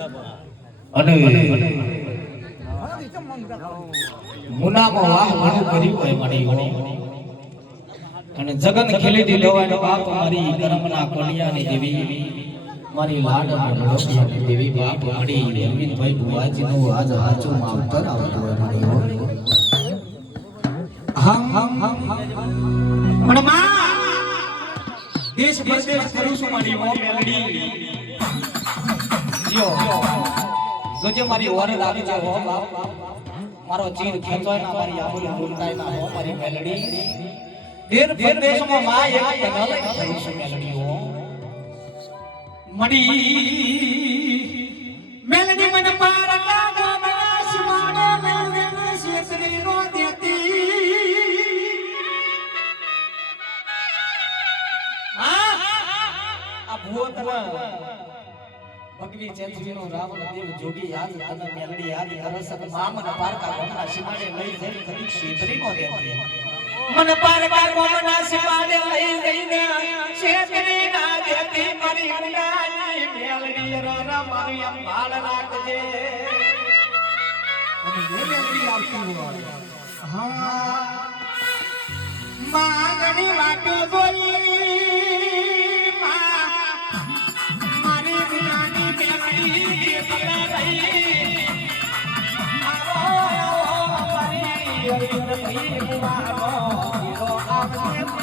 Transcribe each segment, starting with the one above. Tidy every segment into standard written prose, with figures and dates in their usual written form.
અને મુનામાં વાહ ઘણું કર્યું હોય મારી અને જગન ખેલી દી લેવાનો બાપ મારી કરમના કોલિયાની દેવી મારી લાડની મડોડિયાની દેવી બાપ મડી અરવિંદભાઈ બુવાજીનું આજ હાચું માવતર આવતું હોય મારી પણ માં દેશ પરદેશ કરું છું મારી ઓ મેલડી યો જોજે મારી ઓર લાગી જાય હો બાપ મારો ચીર ખેંચોય ના મારી આબરૂ બોલતાય ના હો મારી મેલડી દેર પરદેશમાં માં એક તગલ કરું છું મેલડી હો મડી મેલડી મને પાર કાગો મનાશ માને મેલને શેતરી નો દેતી આ ભૂતના ભગવી ચેતરીનો રાવણ દેવ જોગી યાદ તને મેલડી યાદ કરસ મામન પારકા ગોમના સીમાડે લઈ જઈ કદી શેતરીનો દેતી મન પારકા ગોમના સીમાડે લઈ જઈને શેતરી ના દેતી મારી ઉડાની મેલડી રા મારી અંબાળ રાખજે અને એ મેલડી આવતી હોય હા માગણી વાટો જોઈ મારી ઉડાની મેલડી પકડા રહી આવો મારી અરિંદથી મુવારો હીરો આવજે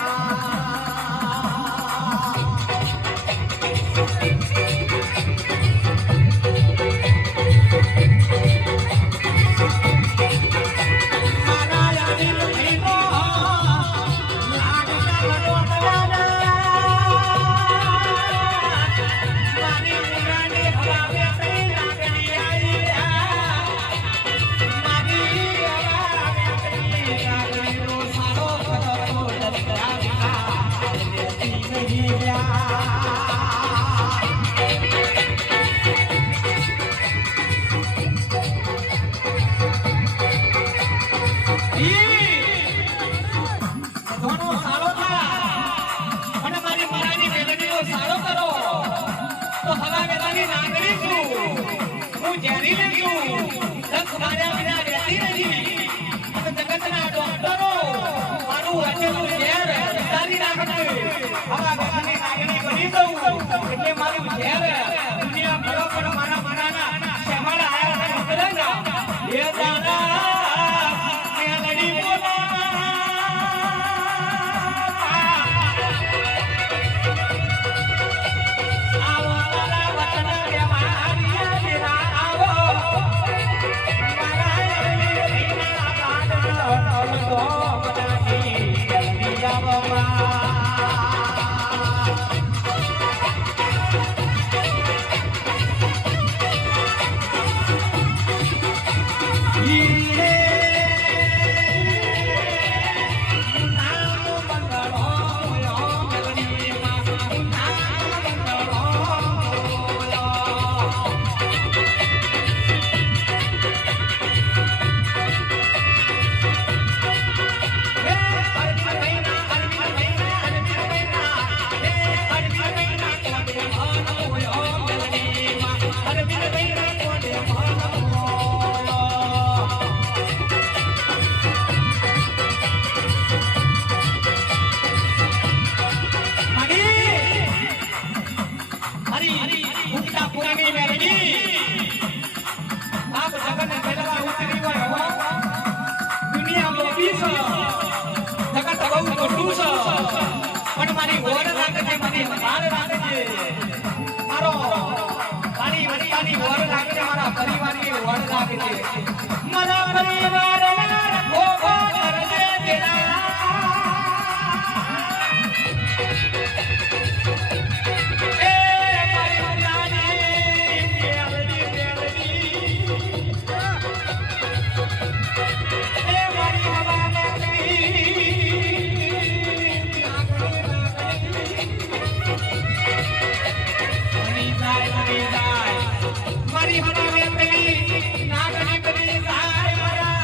મારી હરા વેતની નાગણી કરી જાય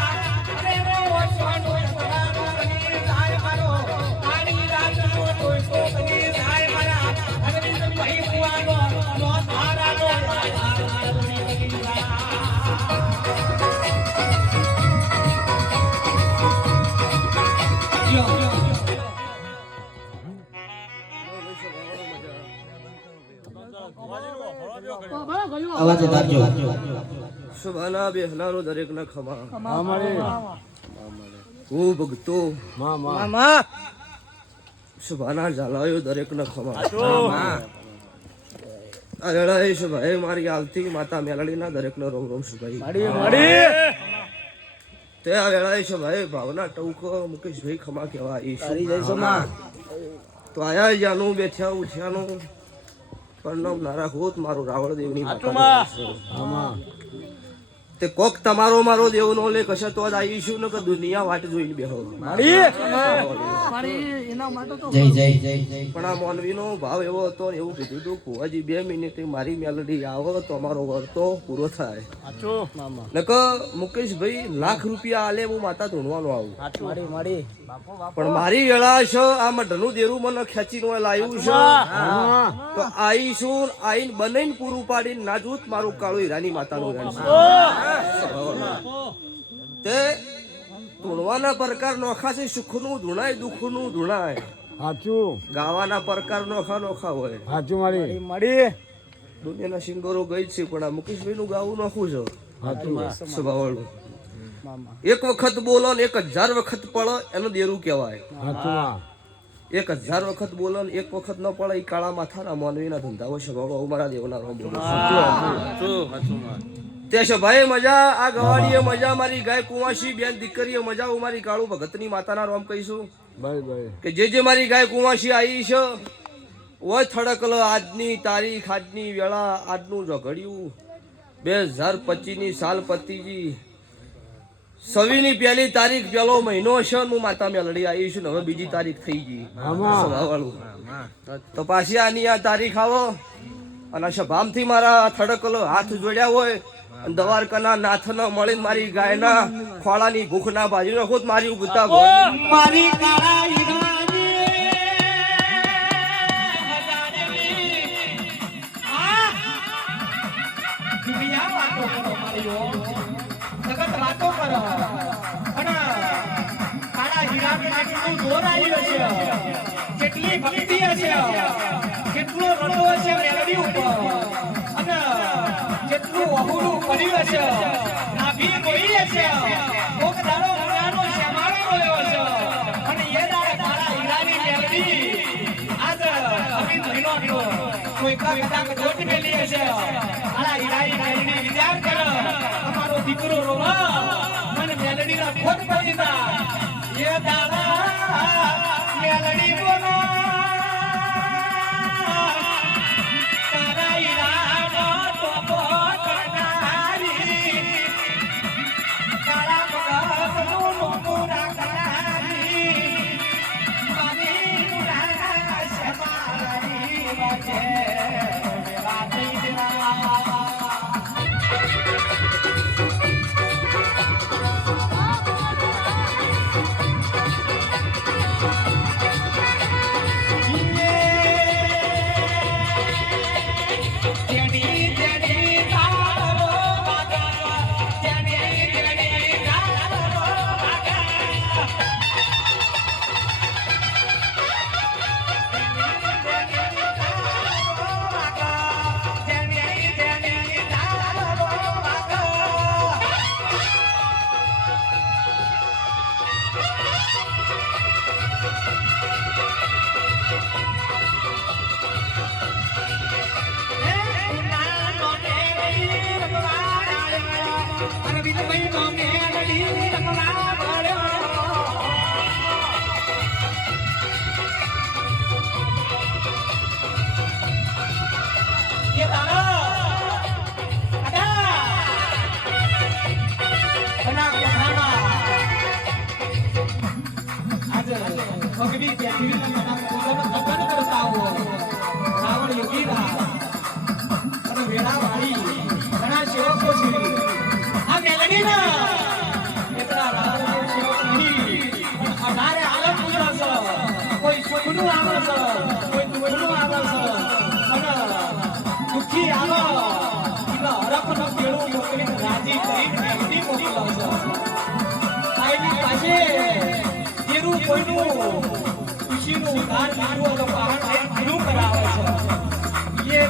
અવાજ ઉતારજો. સુભાના બેહનારો દરેકના ખમા હું ભગતો સુભાના ઝાલાયો દરેકના ખમા આ વેળાએ સુભાઈ મારી આવતી માતા મેલડીના દરેકનો રોમ રોમ સુભાઈ તે આ વેળાએ સુભાઈ ભાવના ટૌકો મુકેશભાઈ ખમા કહેવા તો આયા જાનું બેઠ્યા ઉઠ્યાનું પરણમ નારા હોત મારું રાવણ દેવની માતા તે કોક તમારો મારો દેવ નો લે કશે તો જ આવીશું ને કે દુનિયા વાટ જોઈને બેહો જય જય જય જય. પણ આ મોનવીનો ભાવ એવો હતો ને એવું કીધું હતું ભુવાજી 2 મિનિટે મારી મેલડી આવો તો અમારો વર્તો પૂરો થાય નકર મુકેશભાઈ લાખ રૂપિયા આલે હું માતા ધૂણવાનો આવું પણ મારી વેળા છે આ મઢનું દેરું મને ખેંચીને લાવ્યું છે તો આવીશું આઈને બનાઈને પૂરું પાડીને નાજૂત મારું કાળું હીરાની માતાનું રણ તે ધૂણવાના પ્રકાર નોખા છે સુખનું ધૂણાય દુઃખનું ધૂણાય સાચું ગાવાના પ્રકાર નોખા નોખા હોય સાચું મારી દુનિયાના સિંગરો ગઈ જ છે પણ આ મુકેશભાઈ નું ગાવું નોખું છે સાચું સ્વભાવવાળું એક વખત બોલો ને 1000 વખત પડો એનું દેરું કહેવાય સાચું 1000 વખત બોલો ને એક વખત ન પડે એ કાળા માથાના માનવીના ધંધાઓ સ્વભાવ મારા દેવના રોમ બોલો તે છે ભાઈ મજા આ ગવાડીએ મજા મારી ગાય કુંવાસી બેન દીકરીએ મજા હું મારી કાળુ ભગતની માતાના રોમ કહીશું કે જે મારી ગાય કુંવાસી આવી છે ઓય થડકલો આજની તારીખ આજની વેળા આજનું ઝઘડ્યું 2025 ની સાલ પતિજી 26 ની પહેલી તારીખ પહેલો મહિનો છે હું માતા મેલડી આવી છું હવે બીજી તારીખ થઈ ગઈ વાળું તો પાછી આની આ તારીખ આવો અને સભામથી મારા થડકલો હાથ જોડ્યા હોય દ્વારકાના નાથના મળીને મારી ગાયના ખોળાની ભૂખ ના બાજુ નાખો મારી ઉગતા મારી કાળા હીરાની દુનિયા વાતો કરો મારીઓ જગત વાતો કરો અને કાળા હીરાની કેટલું જોર આવ્યું છે કેટલી ભક્તિ હશે કેટલો રડો હશે મેલડી ઉપર અને કેટલું અહુરું કર્યું હશે નાભી રોઈ હશે કોક દાડો મુરાનો શ્યામાળો રોયો હશે અને એ દાડે તારા હીરાની મેલડી આજ અમી મહિનો નો કોઈ કદાચ દોટ મેલી હશે તારા હીરાની મેલડી વિચાર કર અમારો દીકરો રોવા મને મેલડીના ખોટ પડી તા એ દાડા મેલડી બોલો તારા હીરાનો ટોપો કરનારી તારા ભગતનું નોમું રાખનારી મારી મુરાના શમારી વાજે વાજે ખુશીનું ઉધાર લીધું તો પહાડ પૂરું કરાવે છે.